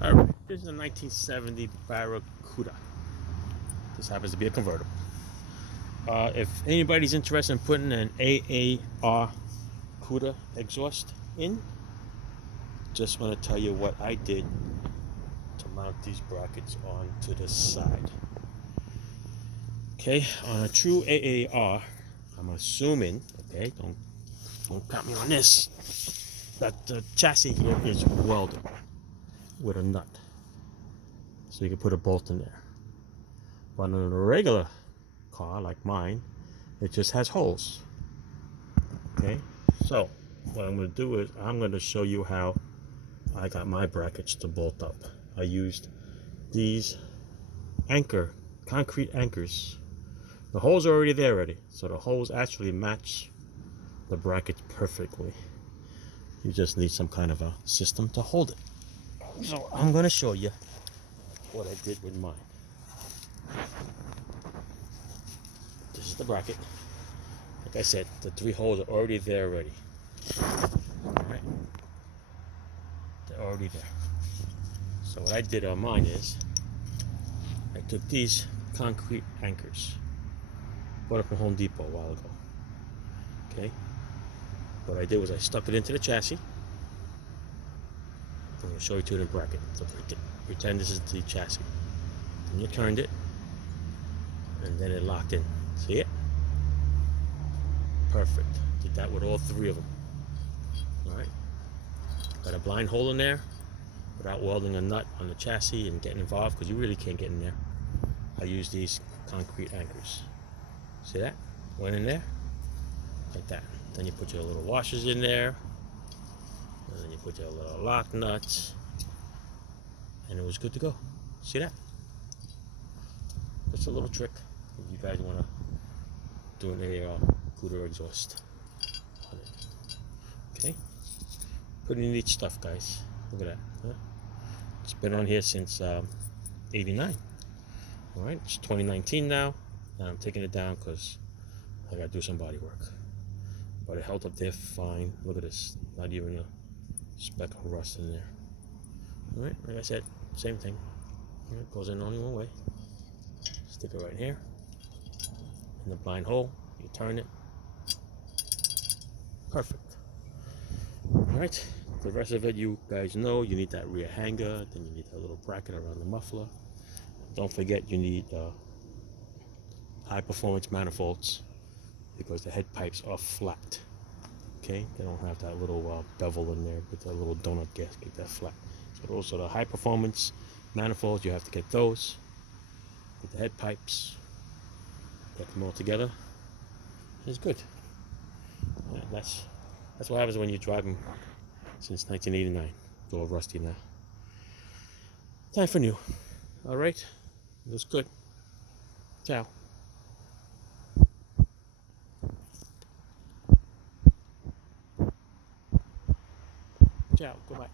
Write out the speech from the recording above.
Alright, this is a 1970 Barracuda. This happens to be a convertible. If anybody's interested in putting an AAR Cuda exhaust in, just want to tell you what I did to mount these brackets onto the side. Okay, on a true AAR, I'm assuming, okay, don't count me on this, that the chassis here is welded with a nut, so you can put a bolt in there. But on a regular car like mine, it just has holes. Okay, so what I'm going to do is I'm going to show you how I got my brackets to bolt up. I used these concrete anchors. The holes are already there already, so the holes actually match the brackets perfectly. You just need some kind of a system to hold it. So I'm going to show you what I did with mine. This is the bracket. Like I said, the 3 holes are already there already. Alright? They're already there. So what I did on mine is I took these concrete anchors. Bought it from Home Depot a while ago. Okay? What I did was I stuck it into the chassis. I'm going to show you to the bracket. So pretend this is the chassis. Then you turned it, and then it locked in. See it? Perfect. Did that with all 3 of them. Alright? Got a blind hole in there without welding a nut on the chassis and getting involved, because you really can't get in there. I use these concrete anchors. See that? Went in there like that. Then you put your little washers in there, and then you put your little lock nuts, and it was good to go. See that? Just a little trick if you guys want to do an AAR Cuda exhaust on it. Okay, pretty neat stuff, guys. Look at that. Huh? It's been on here since '89. All right, it's 2019 now, and I'm taking it down because I gotta do some body work. But it held up there fine. Look at this, not even a speck of rust in there. All right, like I said, same thing. Here, it goes in only one way. Stick it right here in the blind hole. You turn it. Perfect. All right. The rest of it, you guys know. You need that rear hanger. Then you need that little bracket around the muffler. Don't forget, you need high performance manifolds, because the head pipes are flat. Okay, they don't have that little bevel in there with that little donut gasket. They're flat. So those are the high performance manifolds. You have to get those. Get the head pipes. Get them all together. It's good. Yeah, that's what happens when you drive them since 1989. It's all rusty now. Time for new. All right. It was good. Ciao. Ciao. Goodbye.